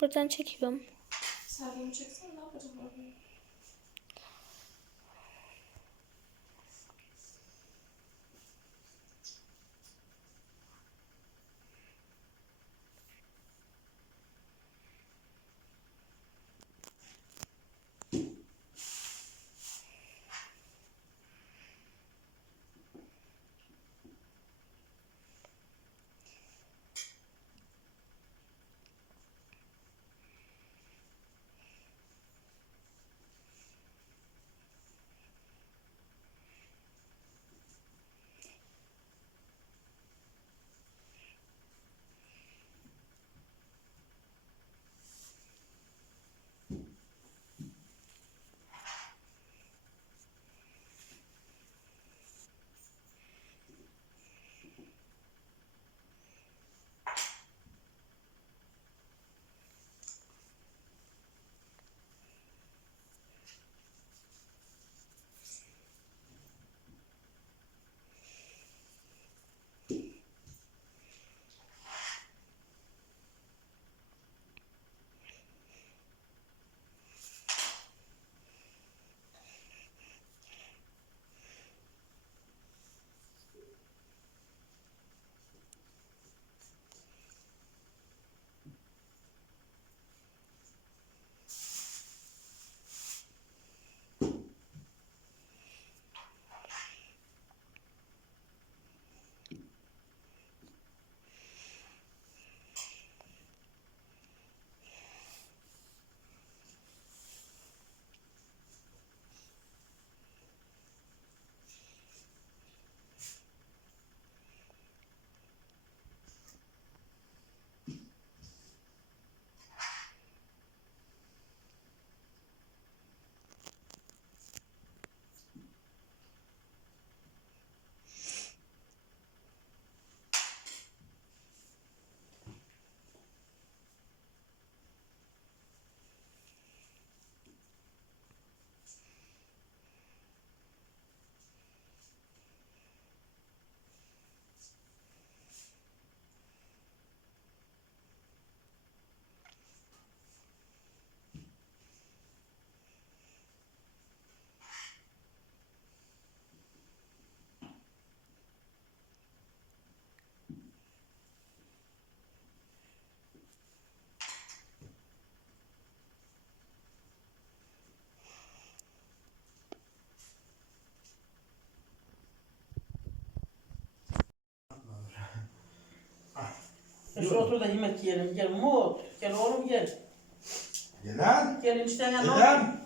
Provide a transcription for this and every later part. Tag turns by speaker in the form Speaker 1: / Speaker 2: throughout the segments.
Speaker 1: Buradan çekiyorum.
Speaker 2: Serdar'ı çeksene ne yapacağım
Speaker 3: Şu otur da yemek yiyelim. Gel Umut. Gel oğlum gel.
Speaker 4: Gelen.
Speaker 3: Gel enişten yanına otur.
Speaker 4: Gelen.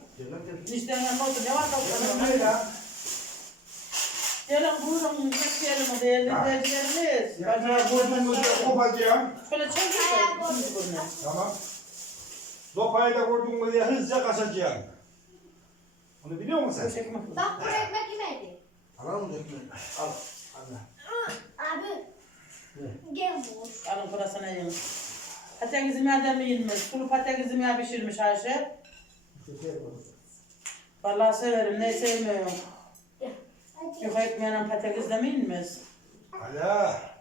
Speaker 3: Enişten yanına otur. Ne var da
Speaker 4: Gelen
Speaker 3: otur.
Speaker 4: ya?
Speaker 3: Gelin buyurun yemek yiyelim değerli
Speaker 4: Ha.
Speaker 3: izleyicilerimiz.
Speaker 4: Yakına gözü kopacağım.
Speaker 3: Şöyle çek.
Speaker 4: Tamam. Sopayı da koydum mu diye hızlıca kaçacağım. Onu biliyor musun sen?
Speaker 3: Çekme.
Speaker 5: Bak bu ekmek yemedi.
Speaker 4: Alalım mı? Al. Anne.
Speaker 5: Abi. Gel boş.
Speaker 3: Alın parasını yiyin. Patatesimi yerden mi yenmez? Sulu patatesimi yer pişirmiş Ayşe. Vallahi severim. Ne sevmiyorum. Yok ekmeğine patates de mi yenmez?
Speaker 4: Bak.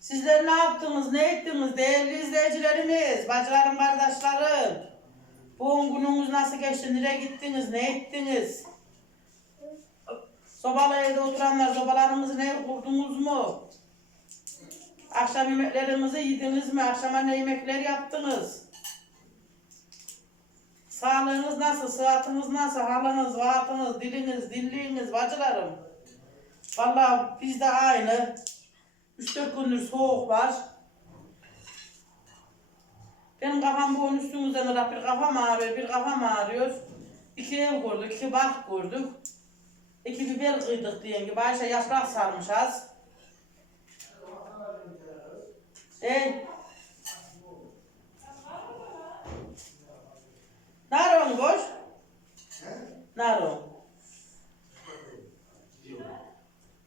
Speaker 3: Sizler ne yaptınız, ne ettiniz değerli izleyicilerimiz, bacılarım, kardeşlerim? Bu gününüz nasıl geçti, nereye gittiniz, ne ettiniz? Sobalı evde oturanlar, sobalarınızı ne kurdunuz mu? Akşam yemeklerinizi yediniz mi? Akşama ne yemekler yaptınız? Sağlığınız nasıl, sıhhatiniz nasıl, halınız, vaatınız, diliniz, dilliğiniz, bacılarım? Vallahi biz de aynı. 3-4 gündür soğuk var. Benim kafam bu onun üstümüzden. Bir kafam ağrıyor, bir kafam ağrıyor. İki ev kurduk, iki bak kurduk. İki biber kıydık diyen gibi. Ayşe yaprak sarmış az. Ey. Naron boş. Naron.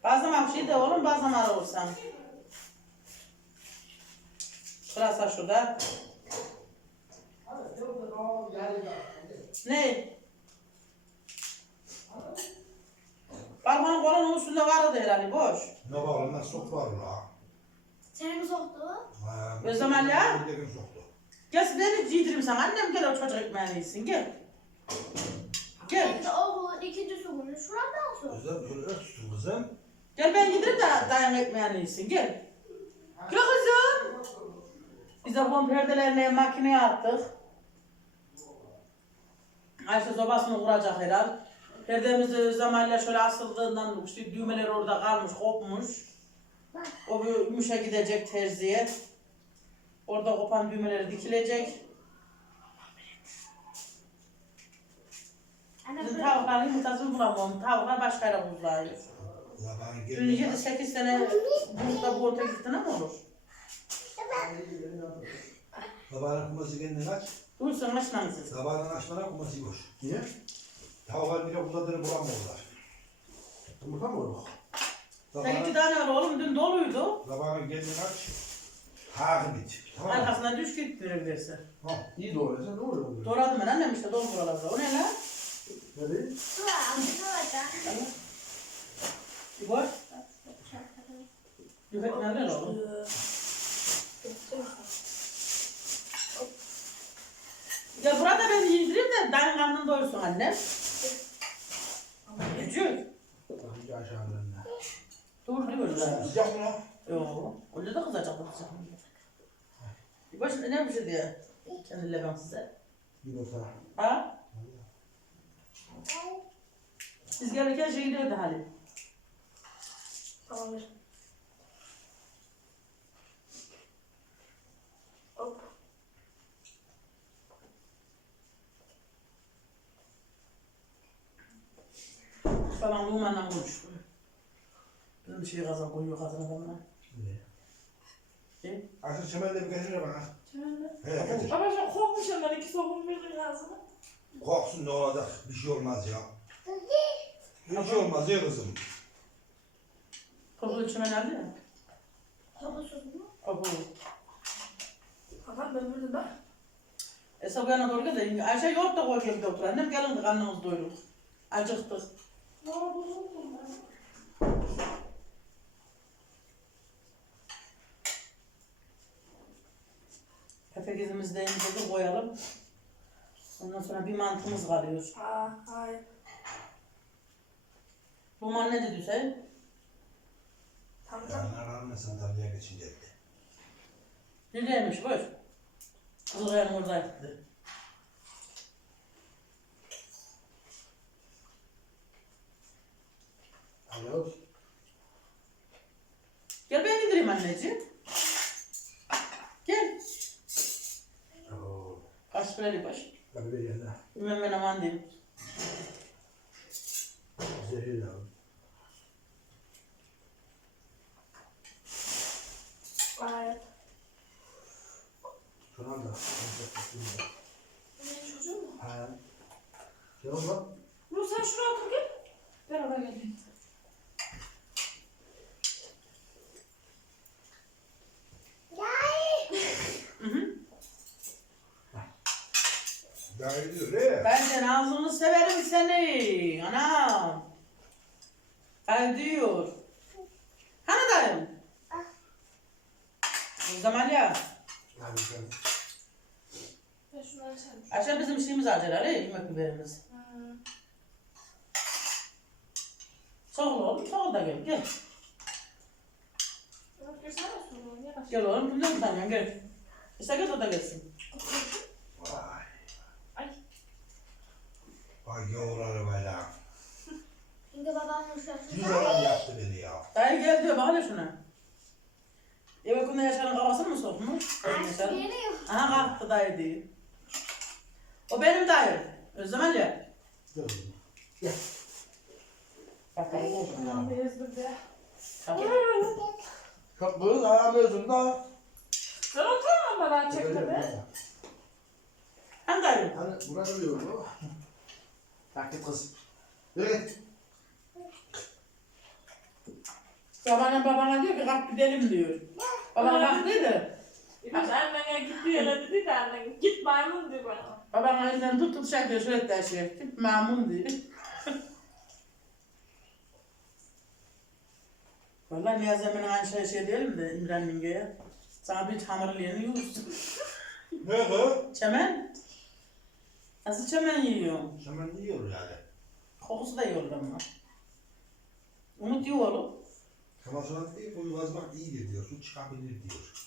Speaker 3: Bazlama şey de oğlum bazlama olsan. Pırasa şurada. Ne? Parmağın kolunun üstünde vardı herhalde boş.
Speaker 4: Ne var lan? Sok var la.
Speaker 5: Seni mi soktu?
Speaker 4: Ha,
Speaker 3: O zaman ya?
Speaker 4: Bir de gün soktu.
Speaker 3: Gel beni giydireyim sana. Annem gel o çocuk ekmeğini yesin. Gel. Gel.
Speaker 5: Hem de okulun ikinci günü şuradan sok.
Speaker 4: Kızım şöyle tutun kızım.
Speaker 3: Gel ben giderim de dayan ekmeğini yesin. Gel. Gel kızım. Biz de bunun perdelerini makineye attık. Ayşe sobasını kuracak herhal. Perdemiz zamanla şöyle asıldığından işte düğmeler orada kalmış, kopmuş. O yumuşa gidecek terziye. Orada kopan düğmeleri dikilecek. Bizim tavukların yumurtasını bulamam. Tavuklar başka yere.
Speaker 4: Zabanın
Speaker 3: Dün
Speaker 4: geldi.
Speaker 3: 7-8 sene burada bu orta gittiğine mi olur?
Speaker 4: Zabanın kuması kendini aç.
Speaker 3: Duysun açlan siz.
Speaker 4: Zabanın açmana kuması boş.
Speaker 6: Niye?
Speaker 4: Tavuklar bile uzadığını bulamıyorlar.
Speaker 6: Yumurta mı olur?
Speaker 3: Sen iki tane var oğlum dün doluydu.
Speaker 4: zabanın kendini aç. Takip et. Tamam mı?
Speaker 3: Arkasına düş git verirlerse.
Speaker 4: Ha.
Speaker 6: İyi doğraysa ne olur?
Speaker 3: Doğradım ben annem işte doldur oralarda. O ne lan?
Speaker 6: Nereye?
Speaker 5: Bırak. Ne olacak?
Speaker 3: Bir boş. Yüket nerede oğlum? Ya burada ben yedireyim de dayın karnını doyursun annem. Gücük.
Speaker 6: Önce aşağılarına.
Speaker 3: Dur diyor da.
Speaker 4: Sıcak mı lan?
Speaker 3: Yok. Öyle de kızacak bu kızacak. Bir boş ne bir şey diye. Kendine ben size.
Speaker 6: Yumurta.
Speaker 3: Ha? Biz gelirken şey gidiyordu Halim.
Speaker 2: Tamamdır.
Speaker 3: Falan Luman'la konuştu. Bizim şey kazan koyuyor kazan adamla. E?
Speaker 4: Aşağı çemelde bir getirir bana. He getir.
Speaker 2: Baba şu kokmuş hemen iki sokum birdin ağzına.
Speaker 4: Korksun ne olacak? Bir şey olmaz ya. Bir şey olmaz ya kızım.
Speaker 3: Korkulu içime geldi ya.
Speaker 5: Kokusuz mu?
Speaker 3: Korkulu.
Speaker 2: Adam ben birdim ben.
Speaker 3: Esra bu yana doğru de Ayşe yoğurt da koy gibi otur. Annem gelin de karnımız doyurur. Acıktık.
Speaker 2: Ne?
Speaker 3: Pepe gizimizi de elimize de koyalım. Ondan sonra bir mantımız kalıyor.
Speaker 2: Aa, hayır.
Speaker 3: Luman ne dedi sen?
Speaker 2: Tamam.
Speaker 4: Yarın aranma sandalyeye geçince dedi.
Speaker 3: Neredeymiş boş? Kızılkayanın oradaydı.
Speaker 6: Alo.
Speaker 3: Gel ben indireyim anneciğim. Gel.
Speaker 6: Oo.
Speaker 3: Kaç lirayla baş?
Speaker 6: Tabii bir yerine.
Speaker 3: Bilmem ben aman diyeyim.
Speaker 6: Zehir abi.
Speaker 2: Hayır.
Speaker 6: Şu anda.
Speaker 2: Benim çocuğum mu?
Speaker 6: Ha. Şey olma.
Speaker 2: Dur sen şuraya otur gel. Beraber gelin.
Speaker 4: Daha iyi diyor he.
Speaker 3: Ben de ağzını severim seni. Anam. Ay diyor. Hani dayım? O zaman ya.
Speaker 2: Ben.
Speaker 3: Akşam bizim şeyimiz acele öyle yemek biberimiz. Soğul oğlum, soğul da gel. Gel. Gel oğlum, kimden utanıyorsun gel. İşte gel o da gelsin.
Speaker 2: Ay.
Speaker 4: Vay gavur arabayla.
Speaker 5: Şimdi şurası.
Speaker 4: Bir zaman yaptı beni ya.
Speaker 3: Dayı gel diyor, bak hele şuna. Eve kunda yaşanın kafasını mı sokmuş? Benim yaşarım.
Speaker 5: Geliyor.
Speaker 3: Aha kalktı dayı diyor. O benim dayım. Özlem Ali.
Speaker 6: Gel.
Speaker 3: Bak bak gel şuna. Tamam.
Speaker 6: Çok kız ayağım özünde.
Speaker 2: Sen oturma bana çekme be.
Speaker 3: Hem dayım.
Speaker 6: Hani burada bir yolu. Bak git kız. Yürü git.
Speaker 3: Babana babana diyor ki kalk gidelim diyor. Babam kalk dedi.
Speaker 2: İbiş annene git bir yere dedi de annen git maymun diyor bana.
Speaker 3: Babam elinden tut tut şey diyor şöyle de şey. Tip mamun diyor. Vallahi Niyazi Emre'nin aynı şey, şey diyelim de İmran Yengeye. Sana bir hamurlayanı yiyorsun.
Speaker 4: Ne bu?
Speaker 3: Çemen? Nasıl çemen yiyorsun?
Speaker 4: Hemen yiyor yani.
Speaker 3: Kokusu da olur ama. Umut yiyor oğlum.
Speaker 4: Ama sonra değil, boyu vazmak iyidir diyor. Su çıkabilir diyor.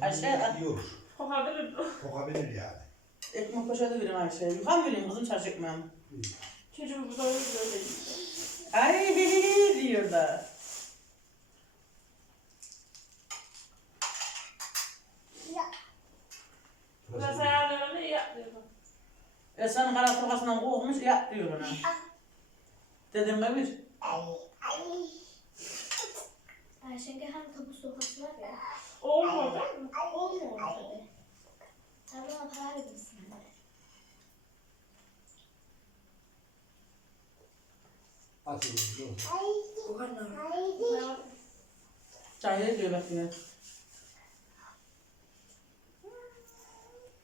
Speaker 3: Ayşe,
Speaker 4: Kendini yiyor.
Speaker 2: Kokabilir.
Speaker 4: Kokabilir yani.
Speaker 3: Ekmek poşeti vereyim Ayşe'ye. Yukan vereyim kızım çarşı ekmeğimi.
Speaker 2: Çocuğum bu da öyle böyle.
Speaker 3: Ay diyor da.
Speaker 2: Burası ayarlarını iyi yapmıyorum.
Speaker 3: Esra'nın kara tokasından kovmuş ya diyor ona. Dedim bir.
Speaker 5: Ayşenge hani tabu sokası var ya.
Speaker 2: Mi?
Speaker 5: Olmuyor tabii. Ona para verirsin.
Speaker 6: Atın.
Speaker 3: Çay diyor bak yine.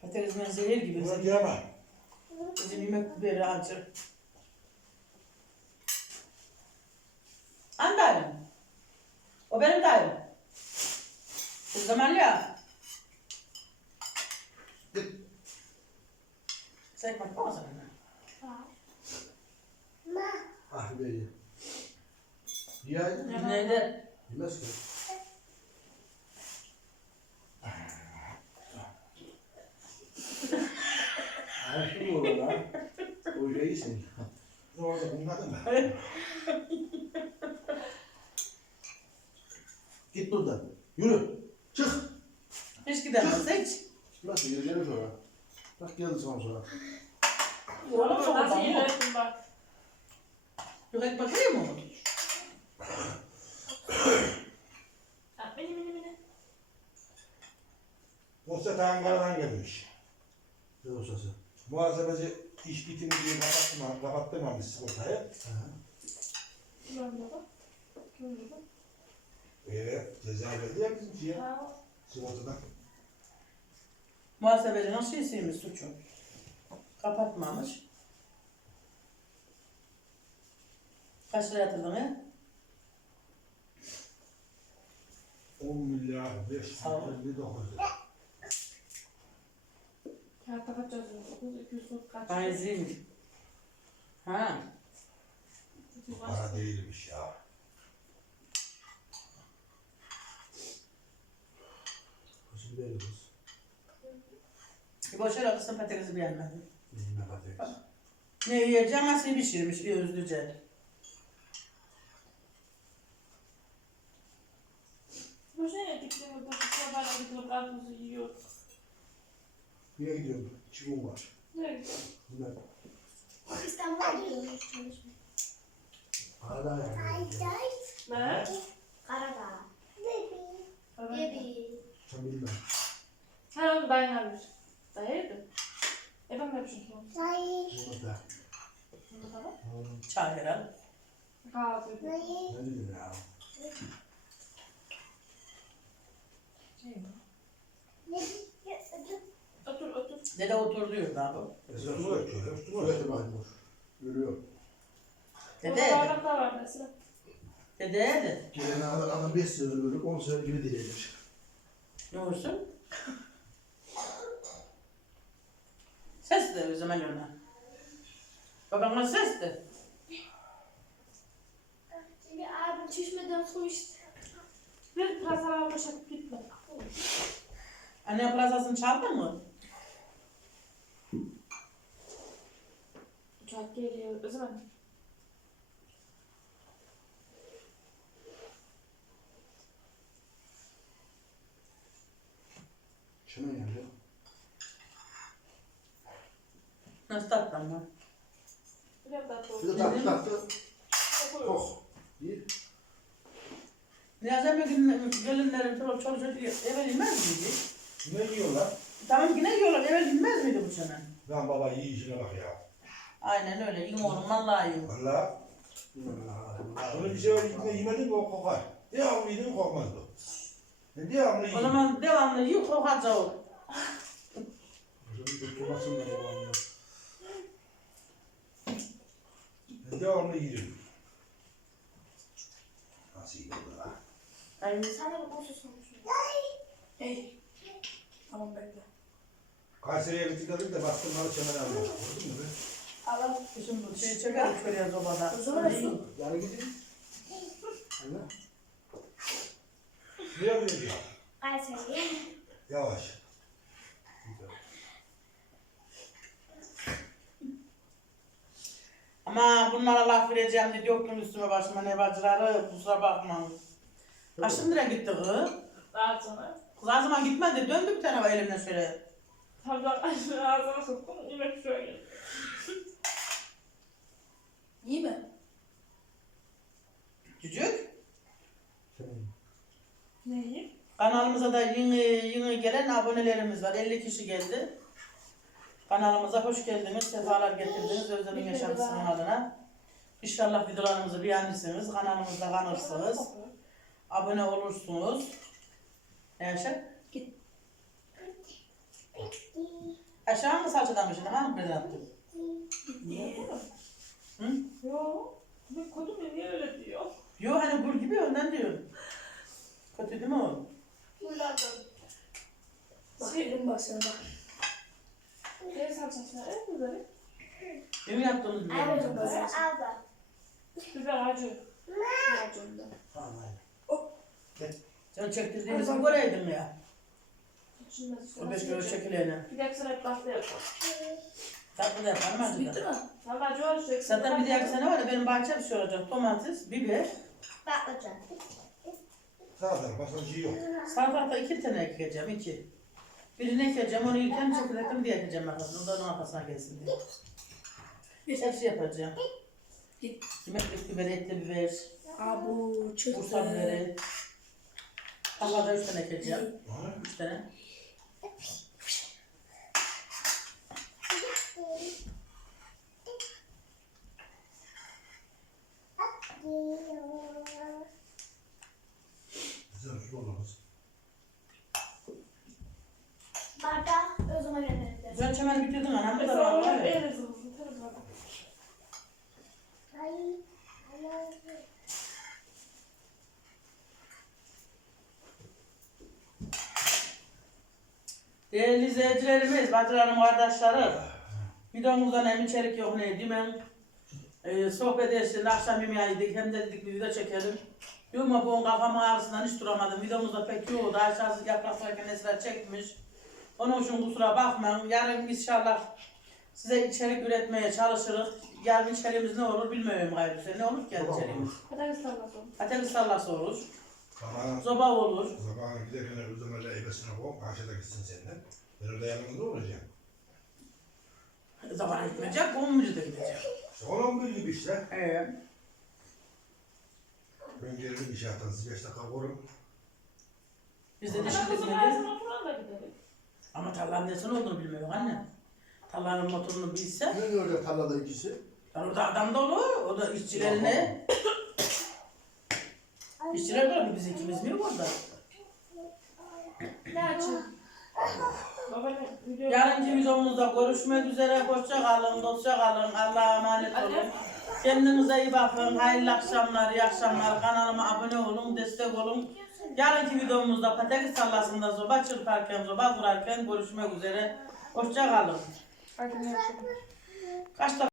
Speaker 3: Patatesin zehir gibi.
Speaker 4: Buna diyemem.
Speaker 3: Bizim yemek biberi acı. Andayım. O benim dayım. O zaman ya. Sen ekmek mı sana?
Speaker 6: Ah be ye. Yiyaydı.
Speaker 3: Neydi?
Speaker 6: Yemez ki. Ayşe mi olur lan? O şey iyisin.
Speaker 4: Ne orada bunladın mı?
Speaker 6: Git buradan. Yürü. Çık.
Speaker 3: Hiç gidemez hiç.
Speaker 6: Nasıl yürüyelim sonra? Bak geldi sonra sonra.
Speaker 3: Oğlum çok
Speaker 2: Nasıl
Speaker 3: yok.
Speaker 2: ilerledim bak.
Speaker 3: Yiyor mu?
Speaker 2: Ha, Beni beni beni.
Speaker 4: Dosya ta Ankara'dan gelmiş.
Speaker 6: Ne olsası?
Speaker 4: Muhasebeci iş bitimi diye kapattım, kapattırmamış sigortayı.
Speaker 2: Ulan baba. Kim baba?
Speaker 4: Evet, ceza verdi ya bizimkiye.
Speaker 2: Ha,
Speaker 4: Sigortadan.
Speaker 3: Muhasebecinin şeysiymiş suçu. Kapatmamış. Kaç lira yatırdın ya?
Speaker 4: 10 milyar 5
Speaker 3: Sağ ol.
Speaker 4: 59 lira.
Speaker 2: Kağıtta kaç yazıyor? 9, 200, kaç?
Speaker 3: Faiziymiş. Ha.
Speaker 2: 200 kaç?
Speaker 4: Para değilmiş ya.
Speaker 6: Böyle kız.
Speaker 3: Bir boş yere kızın patatesi beğenmedim.
Speaker 6: Yine patates.
Speaker 3: Ne yiyeceğim nasıl pişirmiş özlüce.
Speaker 2: Bu şey ne dikti burada? Sabahla gidip karpuzu yiyor.
Speaker 6: Niye gidiyorum? Çiğum var.
Speaker 2: Ne?
Speaker 6: Bunlar
Speaker 5: İstanbul'a çalışmaya.
Speaker 6: hala yani.
Speaker 2: Ne?
Speaker 5: Karadağ.
Speaker 2: Evet.
Speaker 5: Bebi.
Speaker 6: Sen bilmem.
Speaker 2: Ha onu dayanarmış. Dayaydı. E ben de yapmışım ki onu.
Speaker 6: Bunu da.
Speaker 2: Bunda da var.
Speaker 3: Çay herhalde.
Speaker 2: Kahvaltıydı.
Speaker 6: Ne ya?
Speaker 2: Otur otur.
Speaker 3: Dede otur diyor.
Speaker 4: Üstüne dök şöyle, üstüne
Speaker 6: Şuraya
Speaker 4: dök.
Speaker 6: da bakmış. Görüyor.
Speaker 2: Orada
Speaker 3: Dede
Speaker 2: bardak da var mesela.
Speaker 3: Dede de.
Speaker 6: Gelene kadar adam 5 sene ölür, 10 sene gibi dilenir.
Speaker 3: Ne olursun? Ses de o zaman ona. Babama ses de.
Speaker 5: Şimdi abim çeşmeden su içti.
Speaker 2: Bir pazara boşaltıp gitme.
Speaker 3: Anne plazasını çaldın mı?
Speaker 2: Uçak geliyor. O zaman
Speaker 6: Şuna yani.
Speaker 3: Nasıl tattın mı?
Speaker 2: biraz daha
Speaker 6: Bir tatlı tatlı. Kok. İyi.
Speaker 3: Biraz evvel gün- gelinlerin çoluk çoluk çocuk eve inmez miydi?
Speaker 4: Ne yiyorlar?
Speaker 3: Tamam yine yiyorlar eve inmez miydi bu sene?
Speaker 4: Lan baba iyi işine bak ya.
Speaker 3: Aynen öyle vallahi yiyin.
Speaker 4: Valla. Bunu bir sefer gitme yemedin mi o kokar. Devamlı yedin kokmaz bu. E, Devamlı
Speaker 3: O
Speaker 4: yiyin.
Speaker 3: zaman devamlı yiyin kokacak o.
Speaker 6: Tutmasın da anda.
Speaker 4: E, Devamlı yiyin. Nasıl yiyin bu da?
Speaker 2: Ay.
Speaker 5: Sen de bu konuşuyorsun.
Speaker 2: Ey. Tamam bekle.
Speaker 4: Kayseri'ye gittik dedim de baktım bana çemen alıyor. Gördün mü? be?
Speaker 2: Allah.
Speaker 3: Şimdi bu şeyi çekelim şuraya sobada.
Speaker 6: Yani gidin. Anne.
Speaker 4: Niye böyle diyor?
Speaker 5: Kayseri.
Speaker 4: Yavaş.
Speaker 3: Ama bunlara laf vereceğim diye döktüm üstüme başıma ne bacıları kusura bakma. Kaçın lira gitti kız?
Speaker 2: Ağzına.
Speaker 3: Kız az zaman gitmedi döndü bir tane elimden şöyle.
Speaker 2: Tabak ağzına ağzına soktum. Yemek şöyle. İyi mi?
Speaker 3: Cücük.
Speaker 2: Neyi?
Speaker 3: Kanalımıza da yeni, yeni gelen abonelerimiz var. 50 kişi geldi. Kanalımıza hoş geldiniz, sefalar getirdiniz Özlem'in yaşantısının adına. İnşallah videolarımızı beğenirsiniz, kanalımızda kanırsınız, abone olursunuz. Ne?
Speaker 2: Git.
Speaker 3: Aşağı mı salçadan mı şimdi? Hangi birden attın?
Speaker 2: Niye?
Speaker 3: Hı?
Speaker 2: Yo. Ben kötü mü? Niye öyle diyor?
Speaker 3: Yo hani bur gibi ondan diyorum. Kötü değil mi o?
Speaker 2: Huylandım.
Speaker 1: Bak elim basıyor bak.
Speaker 2: Ne salçası? Evet güzel.
Speaker 3: Benim yaptığımız bir
Speaker 5: Ay
Speaker 3: yemek.
Speaker 5: bu Al da.
Speaker 2: Biber acı. Acında.
Speaker 6: Tamam aynen.
Speaker 3: Sen çektirdiğimiz gibi göreydin ya. O beş kilo şekillerini.
Speaker 2: Bir dakika sonra pasta yapalım.
Speaker 3: Tatlı da yaparım acıda.
Speaker 2: mi? Valla acı şu
Speaker 3: Zaten bir dahaki sene var ya benim bahçe bir şey olacak. Domates, biber.
Speaker 5: Patlıcan.
Speaker 4: Bir şey yok.
Speaker 3: Salatalıkta iki tane ekeceğim, iki. Birini ekeceğim, onu yürüten çekirdekim diye ekeceğim arkasına. Ondan onun arkasına gelsin diye. Hepsi yapacağım. Yemeklik biber, etli biber,
Speaker 1: Abu çıktı.
Speaker 3: Bursa biberi. Kafada üç tane ekeceğim.
Speaker 4: Ha?
Speaker 3: Üç tane.
Speaker 4: Güzel su olmaz.
Speaker 5: Bardak özüme gönderdi.
Speaker 3: Güzel çemen bitirdin anam. Bu da
Speaker 2: Mesela
Speaker 3: var
Speaker 2: onlar
Speaker 3: ya.
Speaker 2: en hızlısı. Tabii bak.
Speaker 3: Değerli izleyicilerimiz, bacılarım, kardeşlerim. Videomuzdan hem içerik yok ne diyeyim. Ee, sohbet etsin, akşam yemeği yedik, hem de dedik bir video çekelim. Yuma bu kafamın ağrısından hiç duramadım. Videomuzda pek yoğdu. Aşağısı yapraklarken esra çekmiş. Onun için kusura bakmayın. Yarın inşallah size içerik üretmeye çalışırız. Yarın içeriğimiz ne olur bilmiyorum gayrı. Ne olur ki yarın içeriğimiz?
Speaker 2: Patates sallasın.
Speaker 3: Patates sallası olur.
Speaker 4: Sabah,
Speaker 3: Zoba olur.
Speaker 4: sabah giderken Özdemir'le ebesine koy. Karşıda gitsin seninle. Ben orada yanımda olacağım.
Speaker 3: Zabana gitmeyecek, Gommucu da gidecek.
Speaker 4: İşte bir gibi işte.
Speaker 3: Ee,
Speaker 4: Ben gelirim inşaattan sizi beş dakika korum.
Speaker 3: biz de
Speaker 2: Ama
Speaker 3: dişi
Speaker 2: kızım
Speaker 3: gitmeliyiz.
Speaker 2: her zaman da gidelim.
Speaker 3: Ama tarlanın nesinin olduğunu bilmiyorum anne. Tarlanın motorunu bilse.
Speaker 6: Ne görecek tarlada ikisi?
Speaker 3: Ya orada adam dolu, o da işçilerine. İşçiler var, biz ikimiz mi orada?
Speaker 2: Ne açın?
Speaker 3: Yarınki videomuzda görüşmek üzere, hoşça kalın, dostça kalın, Allah'a emanet olun. Kendinize iyi bakın, hayırlı akşamlar, iyi akşamlar. Kanalıma abone olun, destek olun. Yarınki videomuzda patates sallasında zoba çırparken, zoba kurarken görüşmek üzere. Hoşça kalın. Kaç